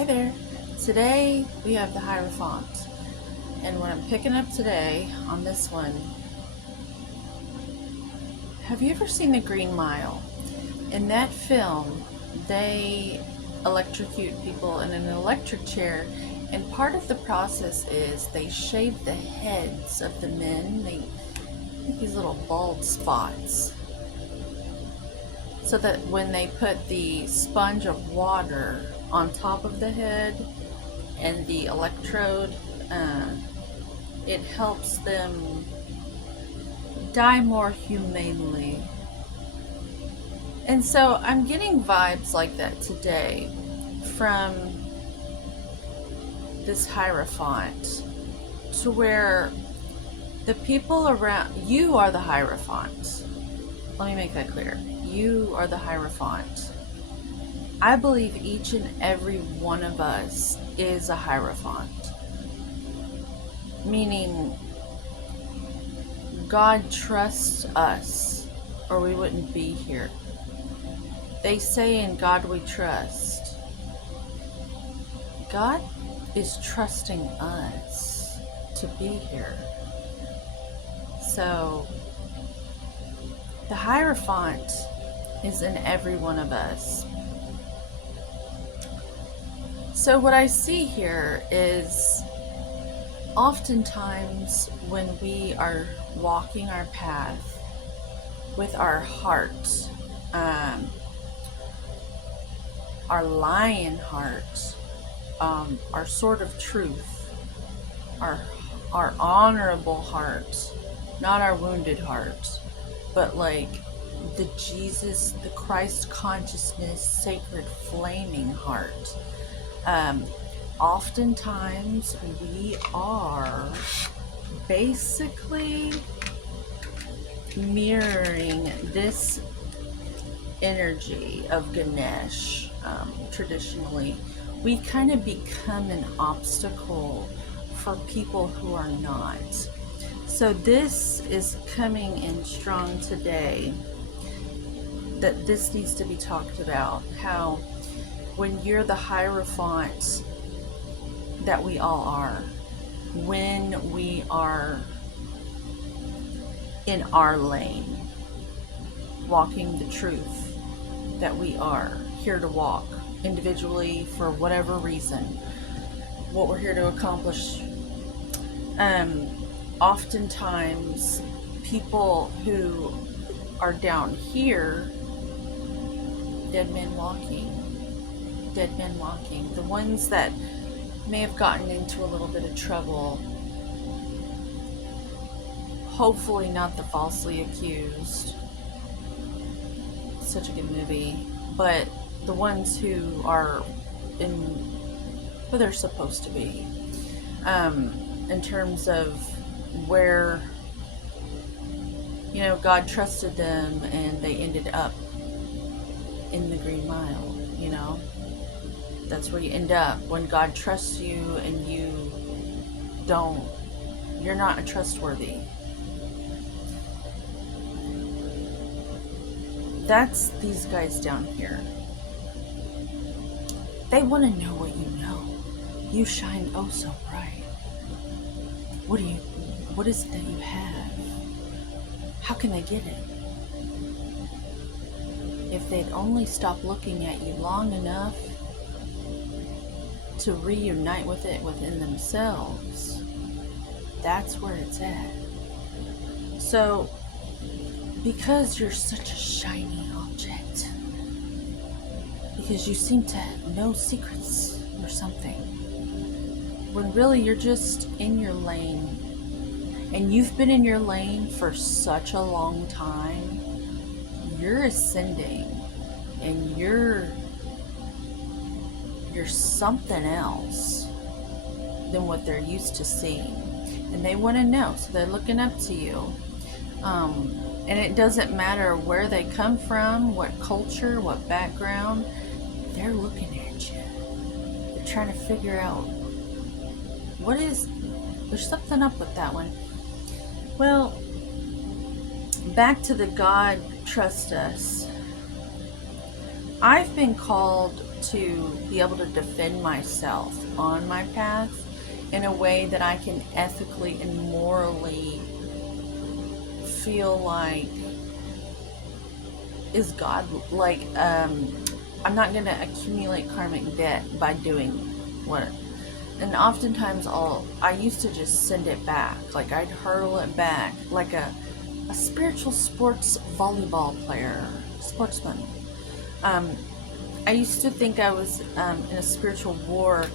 Hey there. Today we have the Hierophant, and what I'm picking up today on this one, have you ever seen The Green Mile? In that film, they electrocute people in an electric chair, and part of the process is they shave the heads of the men. They make these little bald spots so that when they put the sponge of water on top of the head and the electrode, uh, it helps them die more humanely. And so I'm getting vibes like that today from this Hierophant, to where the people around you are the Hierophant. Let me make that clear. You are the Hierophant. I believe each and every one of us is a Hierophant, meaning God trusts us or we wouldn't be here. They say in God we trust. God is trusting us to be here. So the Hierophant is in every one of us. So what I see here is oftentimes when we are walking our path with our heart, our lion heart, our sword of truth, our honorable heart, not our wounded heart, but like the Jesus, the Christ consciousness, sacred flaming heart. Oftentimes we are basically mirroring this energy of Ganesh. Traditionally, we kind of become an obstacle for people who are not. So this is coming in strong today, that this needs to be talked about. How when you're the Hierophant that we all are, when we are in our lane, walking the truth that we are here to walk individually for whatever reason, what we're here to accomplish. Oftentimes people who are down here, dead men walking, the ones that may have gotten into a little bit of trouble, hopefully not the falsely accused, such a good movie, but the ones who are in where they're supposed to be, in terms of where, God trusted them and they ended up in the Green Mile. That's where you end up when God trusts you and you're not trustworthy. That's these guys down here. They want to know what you know. You shine oh so bright. What is it that you have? How can they get it? If they'd only stop looking at you long enough to reunite with it within themselves, that's where it's at. So, because you're such a shiny object, because you seem to know secrets or something, when really you're just in your lane, and you've been in your lane for such a long time, you're ascending, and you're something else than what they're used to seeing, and they want to know, so they're looking up to you. And it doesn't matter where they come from, what culture, what background, they're looking at you. They're trying to figure out there's something up with that one. Well, back to the God trust us. I've been called to be able to defend myself on my path in a way that I can ethically and morally feel like is God, like, I'm not going to accumulate karmic debt by doing what, and oftentimes I used to just send it back, like I'd hurl it back like a spiritual sports volleyball player, sportsman. I used to think I was in a spiritual war.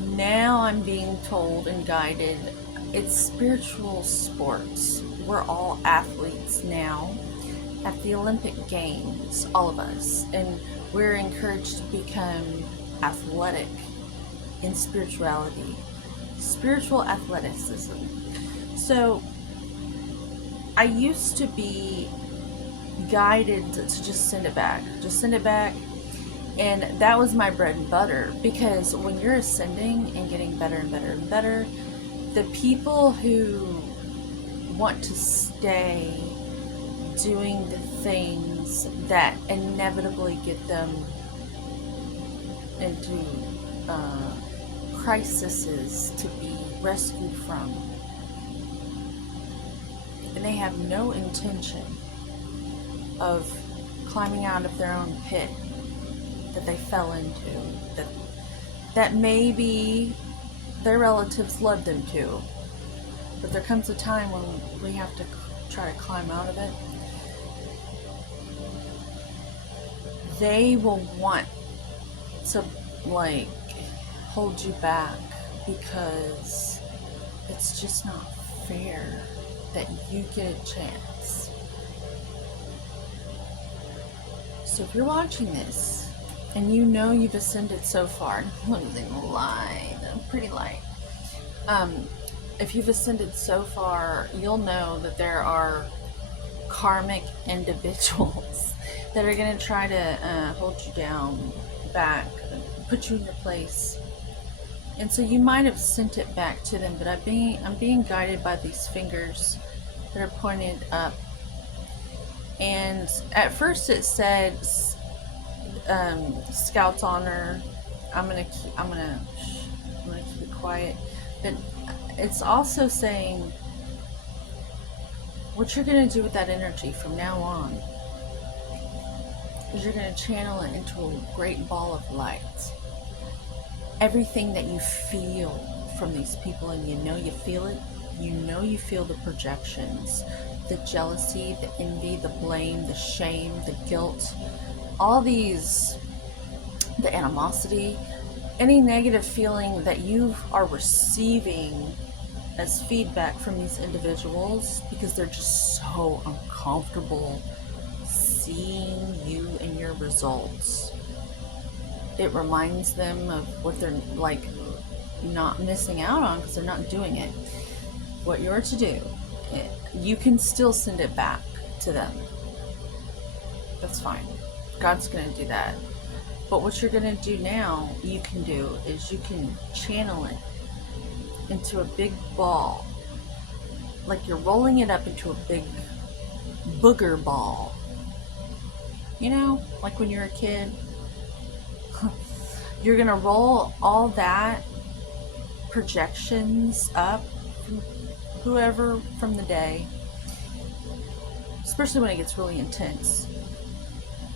Now I'm being told and guided it's spiritual sports. We're all athletes now at the Olympic Games, all of us, and we're encouraged to become athletic in spirituality, spiritual athleticism. So I used to be guided to just send it back, and that was my bread and butter, because when you're ascending and getting better and better and better, the people who want to stay doing the things that inevitably get them into crises to be rescued from, and they have no intention of climbing out of their own pit that they fell into, that maybe their relatives led them to, but there comes a time when we have to try to climb out of it. They will want to, like, hold you back because it's just not fair that you get a chance. So if you're watching this and you know you've ascended so far, I'm losing light, I'm pretty light. If you've ascended so far, you'll know that there are karmic individuals that are going to try to hold you down, back, put you in your place. And so you might have sent it back to them, but I'm being guided by these fingers that are pointed up. And at first it said Scout's honor. I'm gonna keep it quiet, but it's also saying what you're gonna do with that energy from now on is you're gonna channel it into a great ball of light. Everything that you feel from these people, and you know you feel it, you feel the projections, the jealousy, the envy, the blame, the shame, the guilt, all these, the animosity, any negative feeling that you are receiving as feedback from these individuals, because they're just so uncomfortable seeing you and your results. It reminds them of what they're, like, not missing out on because they're not doing it. What you're to do, you can still send it back to them. That's fine. God's going to do that. But what you're going to do now, you can do, is you can channel it into a big ball. Like you're rolling it up into a big booger ball. You know, like when you're a kid. You're going to roll all that projections up from whoever from the day, especially when it gets really intense.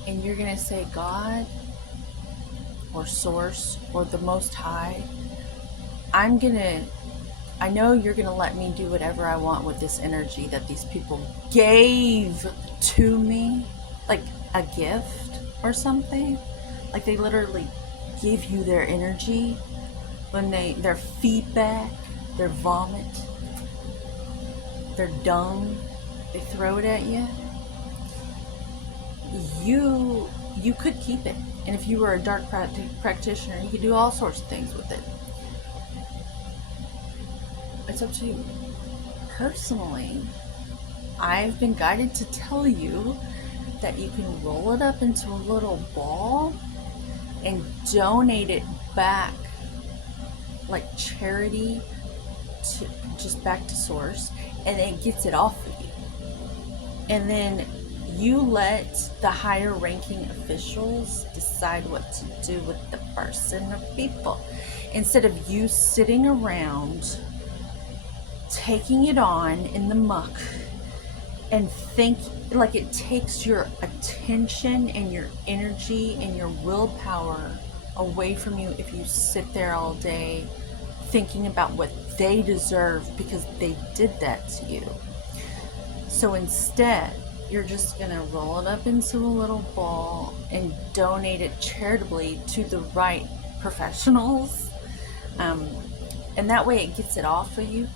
And you're going to say, God or Source or the Most High, I know you're going to let me do whatever I want with this energy that these people gave to me, like a gift or something. Like they literally give you their energy when their feedback, their vomit, their dung, they throw it at you. You could keep it, and if you were a dark practitioner, you could do all sorts of things with it. It's up to you. Personally, I've been guided to tell you that you can roll it up into a little ball and donate it back, like charity, just back to Source, and it gets it off of you. And then You let the higher ranking officials decide what to do with the person or people, instead of you sitting around taking it on in the muck and think. Like, it takes your attention and your energy and your willpower away from you if you sit there all day thinking about what they deserve because they did that to you. So instead, you're just gonna roll it up into a little ball and donate it charitably to the right professionals, and that way it gets it off of you.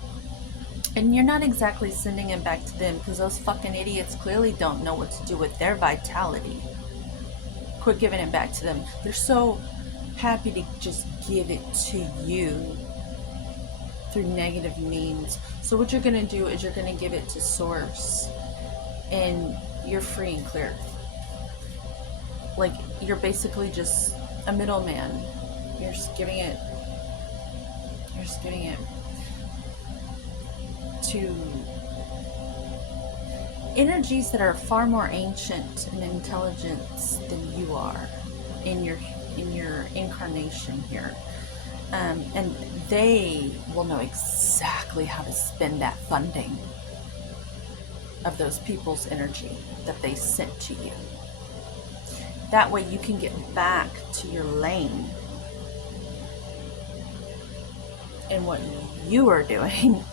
And you're not exactly sending it back to them, because those fucking idiots clearly don't know what to do with their vitality. Quit giving it back to them. They're so happy to just give it to you through negative means. So what you're going to do is you're going to give it to Source, and you're free and clear. Like, you're basically just a middleman. You're just giving it to energies that are far more ancient in intelligence than you are in your incarnation here, and they will know exactly how to spend that funding of those people's energy that they sent to you. That way you can get back to your lane and what you are doing,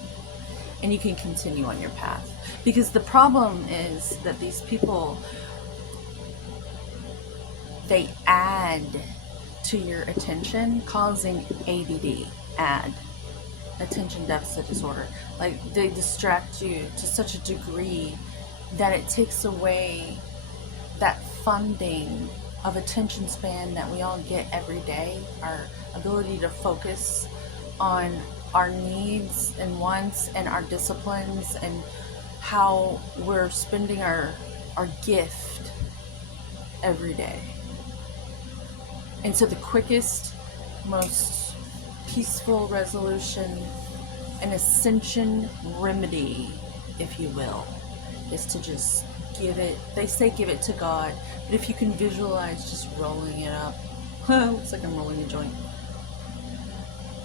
and you can continue on your path. Because the problem is that these people, they add to your attention, causing ADD, attention deficit disorder. Like, they distract you to such a degree that it takes away that funding of attention span that we all get every day, our ability to focus on our needs and wants and our disciplines and how we're spending our gift every day. And so the quickest, most peaceful resolution, an ascension remedy, if you will, is to just give it. They say give it to God, but if you can visualize just rolling it up, looks like I'm rolling a joint.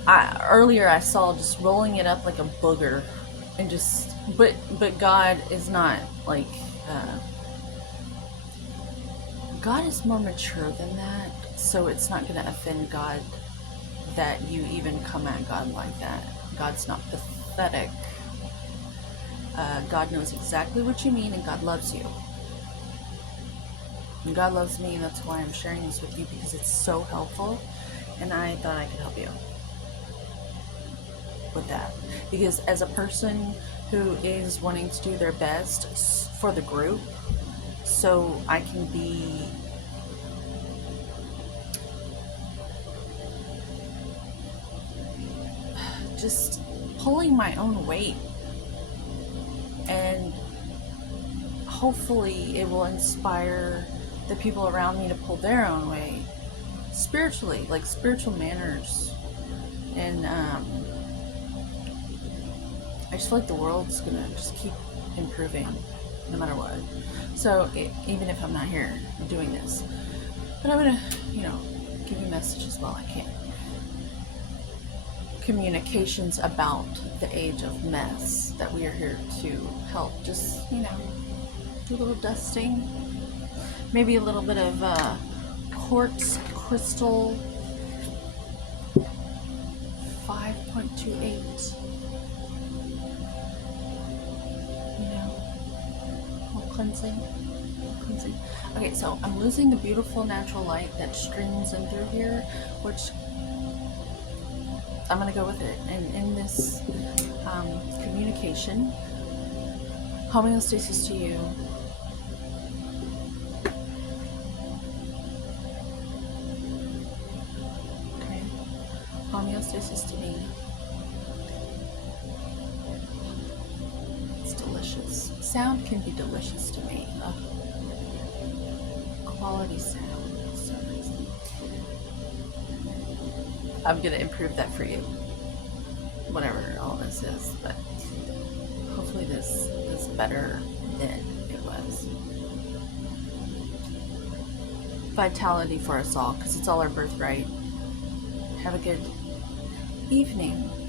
Earlier I saw just rolling it up like a booger, and just, but God is not like, God is more mature than that, so it's not going to offend God that you even come at God like that. God's not pathetic. God knows exactly what you mean, and God loves you. And God loves me, and that's why I'm sharing this with you, because it's so helpful, and I thought I could help you with that. Because as a person who is wanting to do their best for the group, so I can be just pulling my own weight, and hopefully it will inspire the people around me to pull their own weight spiritually, like spiritual manners. And I just feel like the world's gonna just keep improving no matter what. So even if I'm not here doing this, but I'm gonna, give you messages while I can. Communications about the age of mess that we are here to help. Just, do a little dusting, maybe a little bit of quartz crystal 5.28. Cleansing. Okay, so I'm losing the beautiful natural light that streams in through here, which I'm going to go with it. And in this communication, homeostasis to you. Okay, homeostasis to me. Delicious. Sound can be delicious to me. Quality sound. So nice. I'm gonna improve that for you. Whatever all this is, but hopefully this is better than it was. vitality for us all because it's all our birthright. Have a good evening.